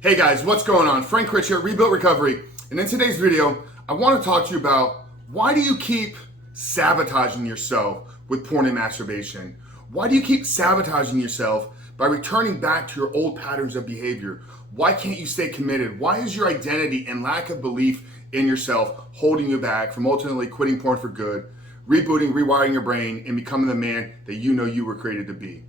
Hey guys, what's going on? Frank Rich here, Rebuilt Recovery. And in today's video, I want to talk to you about why do you keep sabotaging yourself with porn and masturbation? Why do you keep sabotaging yourself by returning back to your old patterns of behavior? Why can't you stay committed? Why is your identity and lack of belief in yourself holding you back from ultimately quitting porn for good, rebooting, rewiring your brain, and becoming the man that you know you were created to be?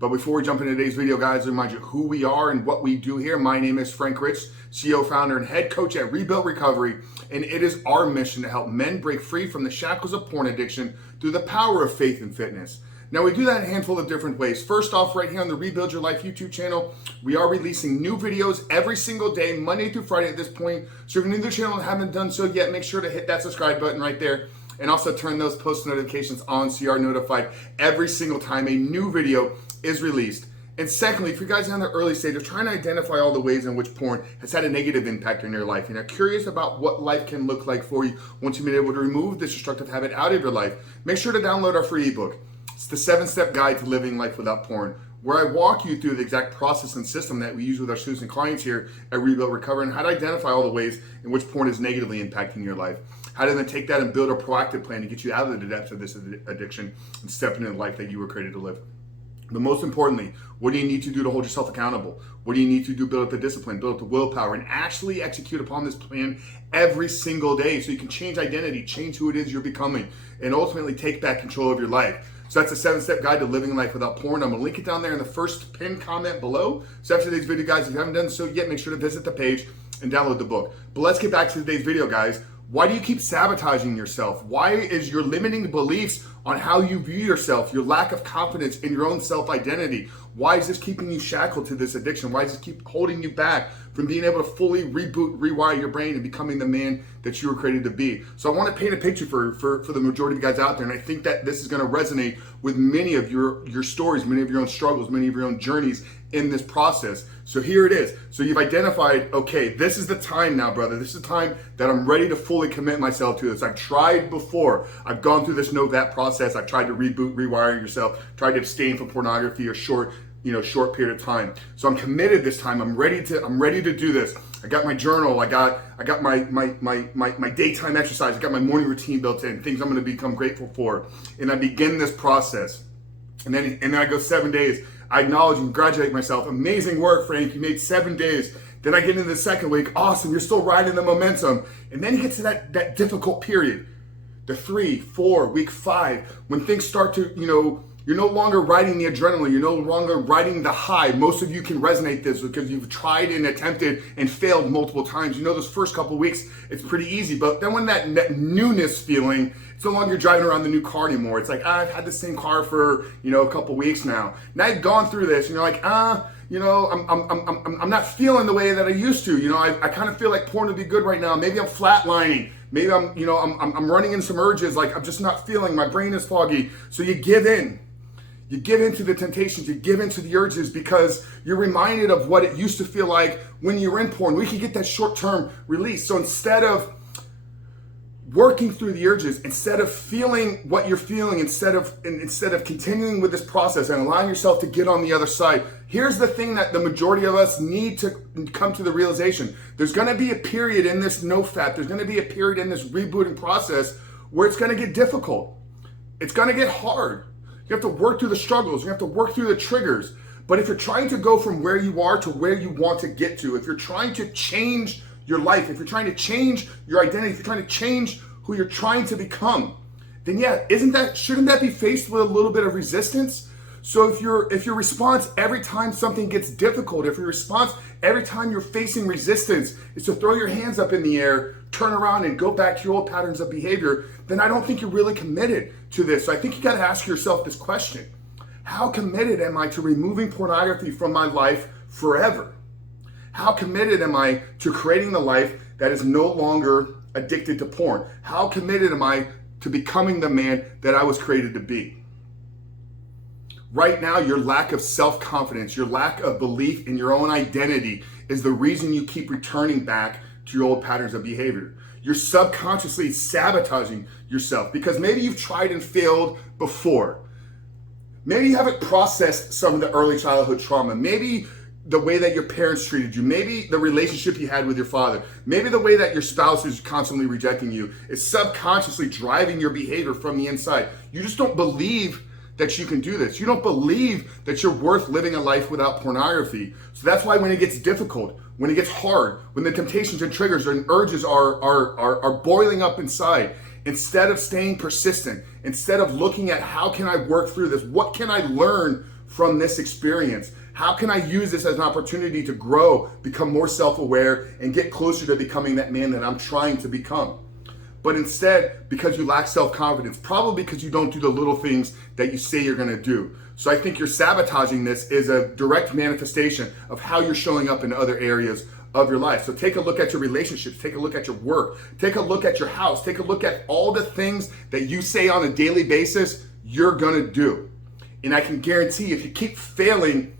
But before we jump into today's video, guys, I remind you who we are and what we do here. My name is Frank Rich, CEO, founder, and head coach at Rebuilt Recovery, and it is our mission to help men break free from the shackles of porn addiction through the power of faith and fitness. Now, we do that in a handful of different ways. First off, right here on the Rebuild Your Life YouTube channel, we are releasing new videos every single day, Monday through Friday at this point. So if you're new to the channel and haven't done so yet, make sure to hit that subscribe button right there. And also turn those post notifications on so you are notified every single time a new video is released. And secondly, if you guys are in the early stage of trying to identify all the ways in which porn has had a negative impact in your life, and you're curious about what life can look like for you once you've been able to remove this destructive habit out of your life, make sure to download our free ebook. It's the 7-step guide to living life without porn, where I walk you through the exact process and system that we use with our students and clients here at Rebuild Recovery, and how to identify all the ways in which porn is negatively impacting your life. How to then take that and build a proactive plan to get you out of the depths of this addiction and step into the life that you were created to live. But most importantly, what do you need to do to hold yourself accountable? What do you need to do to build up the discipline, build up the willpower, and actually execute upon this plan every single day so you can change identity, change who it is you're becoming, and ultimately take back control of your life? So that's a 7-step guide to living life without porn. I'm gonna link it down there in the first pinned comment below. So after today's video, guys, if you haven't done so yet, make sure to visit the page and download the book. But let's get back to today's video, guys. Why do you keep sabotaging yourself? Why is your limiting beliefs on how you view yourself, your lack of confidence in your own self-identity, why is this keeping you shackled to this addiction? Why does it keep holding you back from being able to fully reboot, rewire your brain and becoming the man that you were created to be? So I want to paint a picture for the majority of you guys out there, and I think that this is going to resonate with many of your stories, many of your own struggles, many of your own journeys in this process. So here it is. So you've identified, okay, this is the time now, brother. This is the time that I'm ready to fully commit myself to this. I've tried before. I've gone through this NOFAP process. I've tried to reboot, rewire yourself, tried to abstain from pornography or short period of time. So I'm committed this time. I'm ready to do this. I got my journal. I got my daytime exercise. I got my morning routine built in, things I'm going to become grateful for. And I begin this process. And then I go 7 days. I acknowledge and congratulate myself. Amazing work, Frank. You made 7 days. Then I get into the second week. Awesome. You're still riding the momentum. And then you get to that difficult period, the 3, 4, week 5, when things start to, you're no longer riding the adrenaline. You're no longer riding the high. Most of you can resonate this because you've tried and attempted and failed multiple times. You know, those first couple weeks, it's pretty easy. But then when that newness feeling, it's no longer driving around the new car anymore. It's like, I've had the same car for, a couple weeks now. Now I've gone through this and you're like, I'm not feeling the way that I used to. I kind of feel like porn would be good right now. Maybe I'm flatlining. Maybe I'm running in some urges. Like I'm just not feeling, my brain is foggy. So you give in. You give into the temptations, you give into the urges because you're reminded of what it used to feel like when you were in porn. We can get that short-term release. So instead of working through the urges, instead of feeling what you're feeling, instead of continuing with this process and allowing yourself to get on the other side, here's the thing that the majority of us need to come to the realization. There's gonna be a period in this NOFAP, there's gonna be a period in this rebooting process where it's gonna get difficult. It's gonna get hard. You have to work through the struggles. You have to work through the triggers. But if you're trying to go from where you are to where you want to get to, if you're trying to change your life, if you're trying to change your identity, if you're trying to change who you're trying to become, then yeah, shouldn't that be faced with a little bit of resistance? So if your response every time something gets difficult, if your response every time you're facing resistance is to throw your hands up in the air, turn around and go back to your old patterns of behavior, then I don't think you're really committed to this. So I think you got to ask yourself this question. How committed am I to removing pornography from my life forever? How committed am I to creating the life that is no longer addicted to porn? How committed am I to becoming the man that I was created to be? Right now, your lack of self-confidence, your lack of belief in your own identity is the reason you keep returning back to your old patterns of behavior. You're subconsciously sabotaging yourself because maybe you've tried and failed before. Maybe you haven't processed some of the early childhood trauma. Maybe the way that your parents treated you, maybe the relationship you had with your father, maybe the way that your spouse is constantly rejecting you is subconsciously driving your behavior from the inside. You just don't believe that you can do this. You don't believe that you're worth living a life without pornography. So that's why when it gets difficult, when it gets hard, when the temptations and triggers and urges are boiling up inside, instead of staying persistent, instead of looking at how can I work through this, what can I learn from this experience, how can I use this as an opportunity to grow, become more self-aware, and get closer to becoming that man that I'm trying to become. But instead, because you lack self-confidence, probably because you don't do the little things that you say you're gonna do. So I think you're sabotaging this is a direct manifestation of how you're showing up in other areas of your life. So take a look at your relationships, take a look at your work, take a look at your house, take a look at all the things that you say on a daily basis you're gonna do. And I can guarantee if you keep failing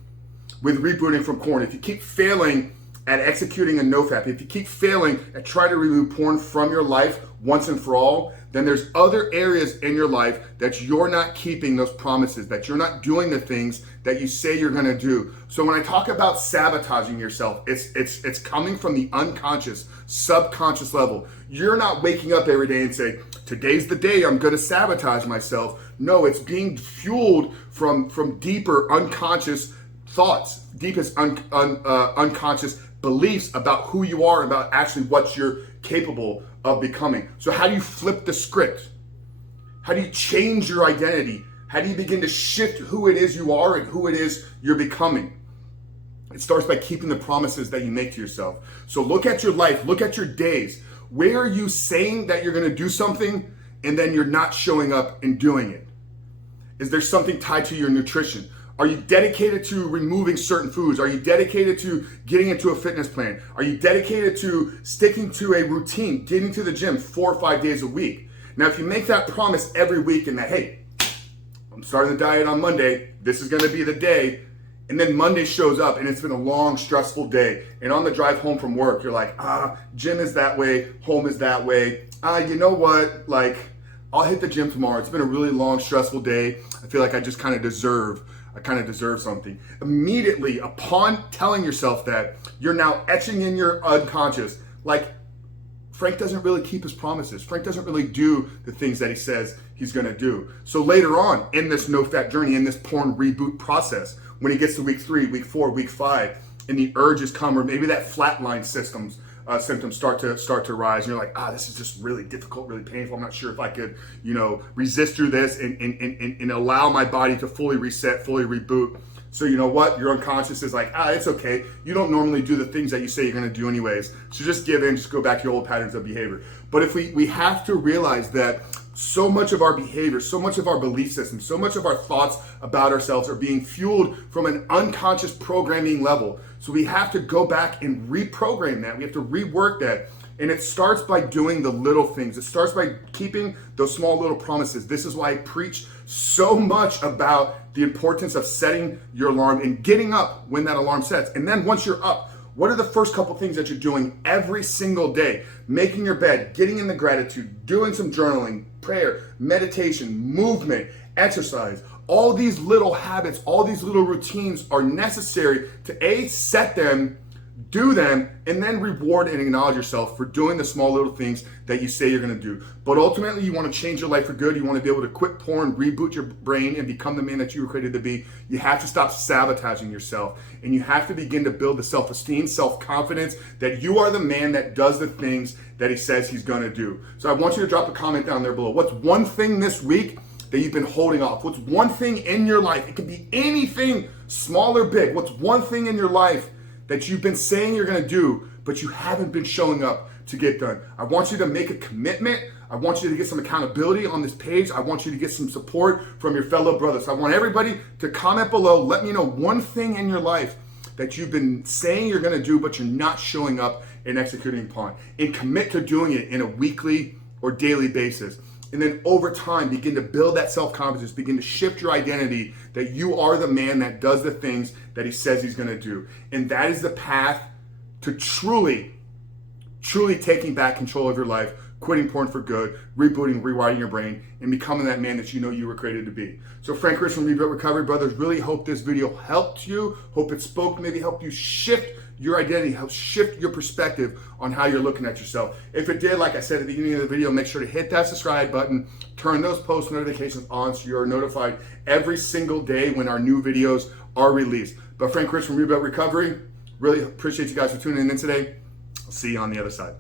with rebooting from porn, if you keep failing at executing a NOFAP, if you keep failing at trying to remove porn from your life once and for all, then there's other areas in your life that you're not keeping those promises, that you're not doing the things that you say you're gonna do. So when I talk about sabotaging yourself, it's coming from the unconscious, subconscious level. You're not waking up every day and saying, today's the day I'm gonna sabotage myself. No, it's being fueled from deeper unconscious thoughts, deepest unconscious beliefs about who you are, about actually what you're capable of becoming. So how do you flip the script? How do you change your identity? How do you begin to shift who it is you are and who it is you're becoming? It starts by keeping the promises that you make to yourself. So look at your life, look at your days. Where are you saying that you're gonna do something and then you're not showing up and doing it? Is there something tied to your nutrition? Are you dedicated to removing certain foods? Are you dedicated to getting into a fitness plan? Are you dedicated to sticking to a routine, getting to the gym 4 or 5 days a week? Now, if you make that promise every week and that, hey, I'm starting the diet on Monday, this is gonna be the day, and then Monday shows up and it's been a long, stressful day, and on the drive home from work, you're like, gym is that way, home is that way. You know what, like, I'll hit the gym tomorrow. It's been a really long, stressful day. I feel like I kind of deserve something. Immediately upon telling yourself that, you're now etching in your unconscious, like, Frank doesn't really keep his promises. Frank doesn't really do the things that he says he's gonna do. So later on in this NOFAP journey, in this porn reboot process, when he gets to week 3, week 4, week 5, and the urges come, or maybe that flatline symptoms start to rise, and you're like, this is just really difficult, really painful. I'm not sure if I could, resist through this and allow my body to fully reset, fully reboot. So you know what? Your unconscious is like, it's okay. You don't normally do the things that you say you're gonna do anyways. So just give in, just go back to your old patterns of behavior. But if we have to realize that so much of our behavior, so much of our belief system, so much of our thoughts about ourselves are being fueled from an unconscious programming level. So we have to go back and reprogram that. We have to rework that. And it starts by doing the little things. It starts by keeping those small little promises. This is why I preach so much about the importance of setting your alarm and getting up when that alarm sets. And then once you're up, what are the first couple things that you're doing every single day? Making your bed, getting in the gratitude, doing some journaling, prayer, meditation, movement, exercise. All these little habits, all these little routines are necessary to set them, do them, and then reward and acknowledge yourself for doing the small little things that you say you're gonna do. But ultimately, you wanna change your life for good. You wanna be able to quit porn, reboot your brain, and become the man that you were created to be. You have to stop sabotaging yourself, and you have to begin to build the self-esteem, self-confidence that you are the man that does the things that he says he's gonna do. So I want you to drop a comment down there below. What's one thing this week that you've been holding off? What's one thing in your life? It could be anything, small or big. What's one thing in your life that you've been saying you're gonna do, but you haven't been showing up to get done? I want you to make a commitment. I want you to get some accountability on this page. I want you to get some support from your fellow brothers. I want everybody to comment below. Let me know one thing in your life that you've been saying you're gonna do, but you're not showing up and executing upon. And commit to doing it in a weekly or daily basis. And then over time, begin to build that self-confidence, begin to shift your identity that you are the man that does the things that he says he's gonna do. And that is the path to truly taking back control of your life, quitting porn for good, rebooting, rewiring your brain, and becoming that man that you know you were created to be. So Frank Rich from Rebuilt Recovery Brothers, really hope this video helped you, hope it spoke, maybe helped you shift your identity, help shift your perspective on how you're looking at yourself. If it did, like I said at the beginning of the video, make sure to hit that subscribe button, turn those post notifications on so you're notified every single day when our new videos are released. But Frank Rich from Rebuilt Recovery, really appreciate you guys for tuning in today. I'll see you on the other side.